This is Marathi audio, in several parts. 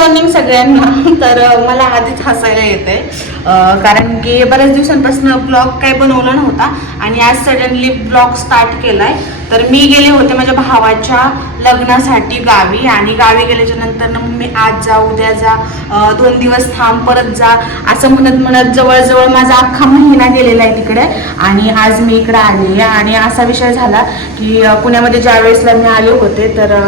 मॉर्निंग सगळ्यांना. तर मला आधीच हसायला येते कारण की बऱ्याच दिवसांपासून ब्लॉग काही बनवला नव्हता आणि आज सडनली ब्लॉग स्टार्ट केलाय. तर मी गेले होते माझ्या भावाच्या लग्नासाठी गावी आणि गावी गेल्याच्यानंतर मग मी आज जा उद्या जा दोन दिवस थांब परत जा असं म्हणत म्हणत जवळजवळ माझा अख्खा महिना गेलेला आहे तिकडे. आणि आज मी इकडे आले आणि असा विषय झाला की पुण्यामध्ये ज्या वेळेसला मी आले होते तर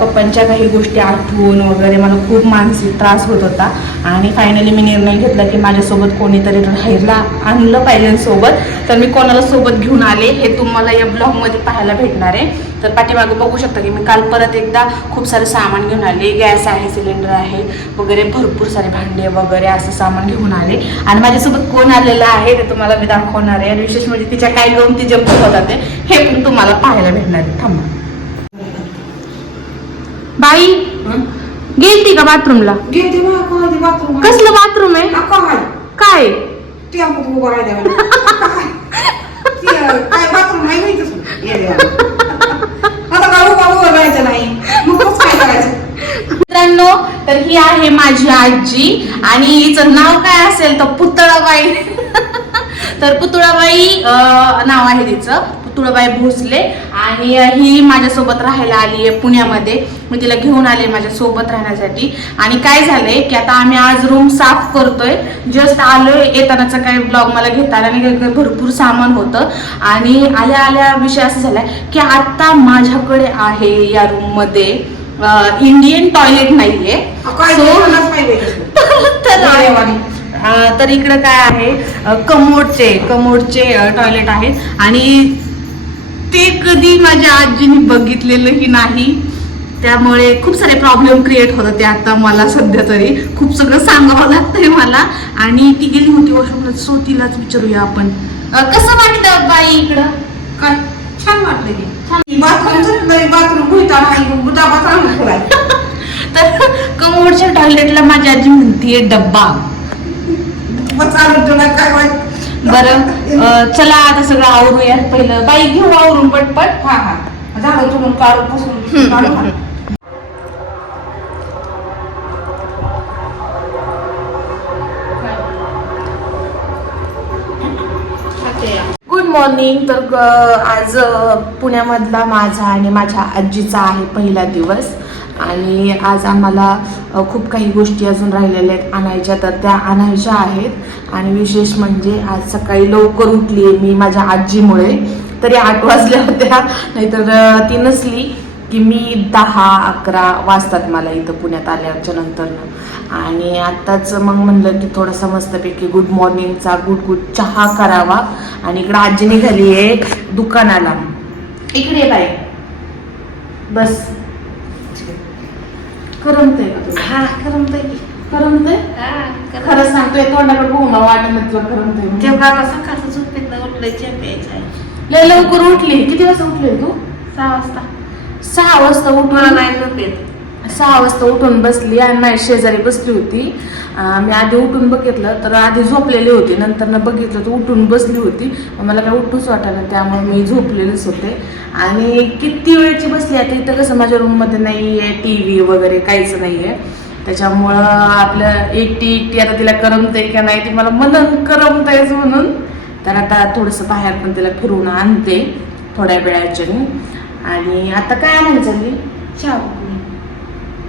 पप्पांच्या काही गोष्टी आठवून वगैरे मला खूप मानसिक त्रास होत होता. आणि फायनली मी निर्णय घेतला की माझ्या माझ्यासोबत कोणीतरी राहायला आणलं पाहिजे सोबत तर मी कोणाला सोबत घेऊन आले हे तुम्हाला या ब्लॉगमध्ये पाहायला भेटणार आहे. तर पाठीमागे बघू शकता की मी काल परत एकदा खूप सारं सामान घेऊन आले. गॅस आहे सिलेंडर आहे वगैरे भरपूर सारे भांडे वगैरे असं सामान घेऊन आले. आणि माझ्यासोबत कोण आलेलं आहे ते तुम्हाला मी दाखवणार आहे. आणि विशेष म्हणजे तिच्या काय गमती जमती होतात ते हे पण तुम्हाला पाहायला भेटणार आहे. थांबा. बाई गेलती का बाथरूमला? गेली मग काय ते बाथरूम कसलं बाथरूम आहे? काय? ते आपण उभं राहिल्या काय बाथरूम नाही माहिती आता काय उभा उभं राहायचं नाही. मग कसं काय करायचं? मित्रांनो तर ही आहे माझी आजी आणि हिचं नाव काय असेल तर पुतळाबाई. तर पुतळाबाई अं, नाव आहे तिचं. पुतळाबाई भोसले आणि ही माझ्यासोबत राहायला आली आहे पुण्यामध्ये. मी तिला घेऊन आले माझ्या सोबत राहण्यासाठी. आणि काय झालंय की आता आम्ही आज रूम साफ करतोय. जस्ट आलोय येतानाचा काही ब्लॉग मला घेता आला नाही भरपूर सामान होतं. आणि आल्या आल्या विषय असं झालाय की आता माझ्याकडे आहे या रूममध्ये इंडियन टॉयलेट नाहीये. काय तर इकडं काय आहे? कमोडचे कमोडचे टॉयलेट आहेत. आणि ते कधी माझ्या आजीने बघितलेलंही नाही त्यामुळे खूप सारे प्रॉब्लेम क्रिएट होत होते आता मला सध्या तरी. खूप सगळं सांगावं लागतंय मला. आणि ती गेली होती वॉशरूमला सो तिलाच विचारूया आपण. कसं वाटतं बाई इकडं? काय? छान वाटलं की. बाथरूम बाथरूम तर कमोडच्या टॉयलेटला माझी आजी म्हणतीये डब्बा. मग चालू तुला काय वाईट बरं चला आता सगळं आवरूया पहिलं. बाई घेऊ आवरून पटपट. हा हा. झाडं चुरून काढून पुसून. हा. गुड मॉर्निंग तर ग- आज अ, पुण्यामधला माझा आणि माझ्या आजीचा आहे पहिला दिवस. आणि आज आम्हाला खूप काही गोष्टी अजून राहिलेल्या आहेत आणायच्या तर त्या आणायच्या आहेत. आणि विशेष म्हणजे आज सकाळी लवकर उठली आहे मी माझ्या आजीमुळे. तरी आठ वाजल्या होत्या नाहीतर ती नसली की मी दहा अकरा वाजतात मला इथं पुण्यात आल्याच्या नंतरनं आणि आत्ताच मग म्हणलं की थोडासा मस्तपैकी गुड मॉर्निंगचा गुड गुड चहा करावा. आणि इकडं आजी निघाली आहे दुकानाला. इकडे ये बाई. बस. करमतंय हा करमतंय. करमतंय. खरं सांगतोय तोंडाकडे बघू मला वाटत नाही तुला करमतंय. जेव्हा आता सकाळचं झोपेत उठलंय चहा प्यायचा आहे. लय लवकर उठली. किती वाजता उठली तू? सहा वाजता. सहा वाजता उठून? नाही झोपेत सहा वाजता उठून बसली आणि माझ्या शेजारी बसली होती. मी आधी उठून बघितलं तर आधी झोपलेली होती. नंतर बघितलं तर उठून बसली होती. मग मला काय उठूच वाटायला त्यामुळे मी झोपलेलीच होते. आणि किती वेळची बसली आता इथं कसं माझ्या रूममध्ये नाही आहे टी व्ही वगैरे काहीच नाही आहे त्याच्यामुळं आपलं एकटी एकटी आता तिला करमतंय का नाही ती मला म्हणून करमतायच म्हणून तर आता थोडंसं बाहेर पण तिला फिरवून आणते थोड्या वेळाच्या आणि आता काय आणायला चालली? चहा.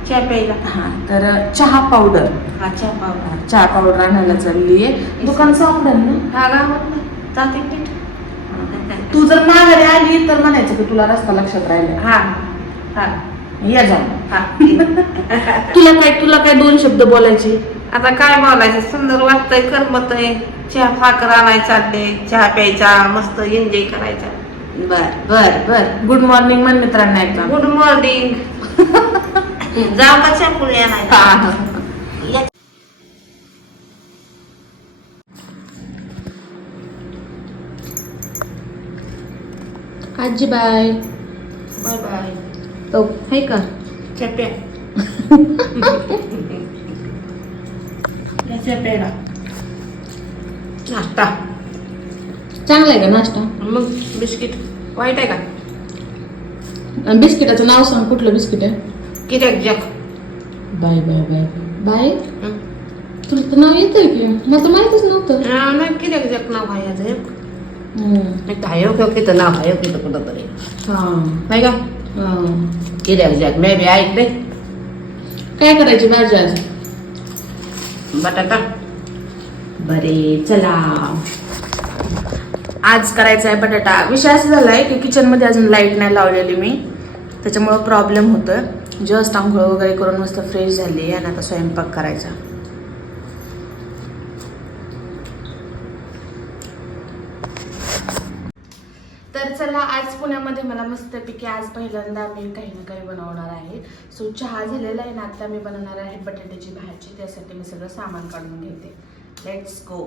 चहा प्यायला? हा तर चहा पावडर हा चहा पावडा चहा पावडर आणायला चालली आहे. दुकान सापडेल ना? हा गावात जाते नीट तू जर माघारी आली तर म्हणायचं की तुला रस्ता लक्षात राहिला. हा हा. या जाऊ हा. तुला काय तुला काय दोन शब्द बोलायचे? आता काय बोलायचं? सुंदर वाटतंय करमत आहे चहा साखर आणायला चालले. चहा प्यायचा मस्त एन्जॉय करायचा. बर बर बर. गुड मॉर्निंग मन मित्रांना एकदा गुड मॉर्निंग जाऊ का चहा पुढे आणायला हा, हा. या. आजी बाय बाय बाय तो हे का नाश्ता. चांगला आहे का नाश्ता? मग बिस्किट. वाईट आहे का? बिस्किटाचं नाव सांग कुठलं बिस्किट आहे? कित्याक जग बाय बाय बाय बाय तुला तर नाव येतंय की मला तर माहितच नव्हतं नाही किती जग नाव आहे याचं. एक आहे किंवा किती नाव आहे किती कुठं तरी हा नाही का किती जग मी बी ऐकले काय करायची भाजी आज बटाटा बरे चला आज करायचा आहे बटाटा. विषय असा झाला आहे की किचनमध्ये अजून लाइट नाही लावलेली मी. त्याच्यामुळं प्रॉब्लेम होतोय. जस्ट आंघोळ वगैरे करून मस्त फ्रेश झाली आणि आता स्वयंपाक करायचा. तर चला आज पुण्यामध्ये मला मस्तपैकी आज पहिल्यांदा मी काही ना काही बनवणार आहे. सो चहा झालेला आहे ना आता मी बनवणार आहे बटाट्याची भाजी. त्यासाठी मी सगळं सामान काढून घेते. Let's go